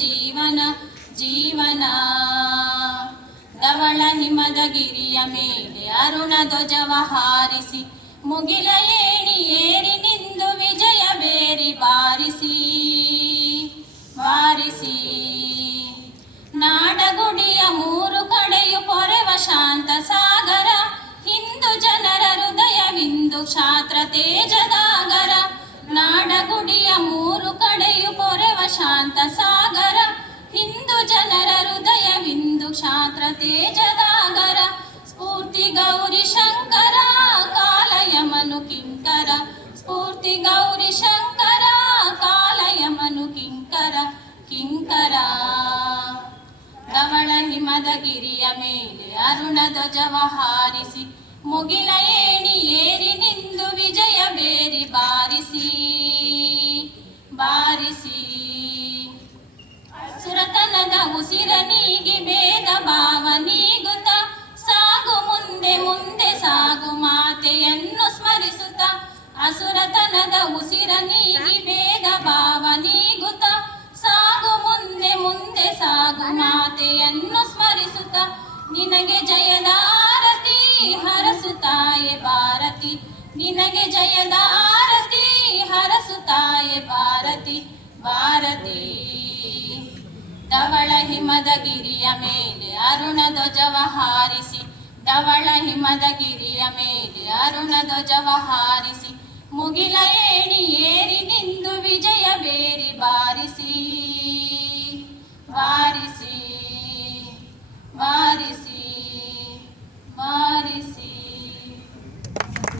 ಜೀವನ ಜೀವನ. ಧವಳ ಹಿಮದ ಗಿರಿಯ ಮೇಲೆ ಅರುಣ ಧ್ವಜವ ಹಾರಿಸಿ ಮುಗಿಲ ಏಣಿ ಏರಿ ನಿಂದು ವಿಜಯ ಬೇರಿ ಬಾರಿಸಿ ಬಾರಿಸಿ. ನಾಡಗುಡಿಯ ಮೂರು ಕಡೆಯು ಪೊರೆವ ಶಾಂತ ಸಾಗರ, ಹಿಂದೂ ಜನರ ಹೃದಯವಿಂದು ಕ್ಷಾತ್ರ ತೇಜದಾಗರ. ನಾಡಗುಡಿಯ ಮೂರು ಕಡೆಯು ಪೊರೆವ ಶಾಂತ ಸಾಗರ, ಹಿಂದೂ ಜನರ ಹೃದಯವಿಂದು ಕ್ಷಾತ್ರ ತೇಜದಾಗರ. ಸ್ಫೂರ್ತಿ ಗೌರಿ ಶಂಕರ ಕಾಲಯಮನು ಕಿಂಕರ, ಸ್ಫೂರ್ತಿ ಗೌರಿ ಶಂಕರ ಕಾಲಯಮನು ಕಿಂಕರ ಕಿಂಕರ. ಧವಳ ಹಿಮದ ಗಿರಿಯ ಮೇಲೆ ಅರುಣ ಧ್ವಜವ ಹಾರಿಸಿ ಮುಗಿಲ ಏಣಿ ಏರಿ ನಿಂದು ವಿಜಯ ಬೇರಿ ಬಾರಿಸಿ ಬಾರಿಸಿ. ಸುರತನದ ಉಸಿರ ನೀಗಿ ಭೇದ ಭಾವ ನೀಗುತ್ತ ಸಾಗು ಮುಂದೆ ಮುಂದೆ ಸಾಗು ಮಾತೆಯನ್ನು ಸ್ಮರಿಸುತ್ತ. ಅಸುರತನದ ಉಸಿರ ನೀಗಿ ಭೇದ ಭಾವ ನೀಗುತ್ತ ಸಾಗು ಮುಂದೆ ಮುಂದೆ ಸಾಗು ಮಾತೆಯನ್ನು ಸ್ಮರಿಸುತ್ತ. ನಿನಗೆ ಜಯದ ಆರತಿ ಹರಸುತ್ತಾಯೆ ಭಾರತಿ, ನಿನಗೆ ಜಯದ ಆರತಿ ಹರಸುತ್ತಾಯೆ ಭಾರತಿ ಭಾರತಿ. ಧವಳ ಹಿಮದ ಗಿರಿಯ ಮೇಲೆ ಅರುಣ ಧ್ವಜವ ಹಾರಿಸಿ, ಧವಳ ಹಿಮದ ಗಿರಿಯ ಮೇಲೆ ಅರುಣ ಧ್ವಜವ ಹಾರಿಸಿ ಮುಗಿಲ ಏಣಿ ಏರಿ ನಿಂದು ವಿಜಯ ಬೇರಿ ಬಾರಿಸಿ ಬಾರಿಸಿ.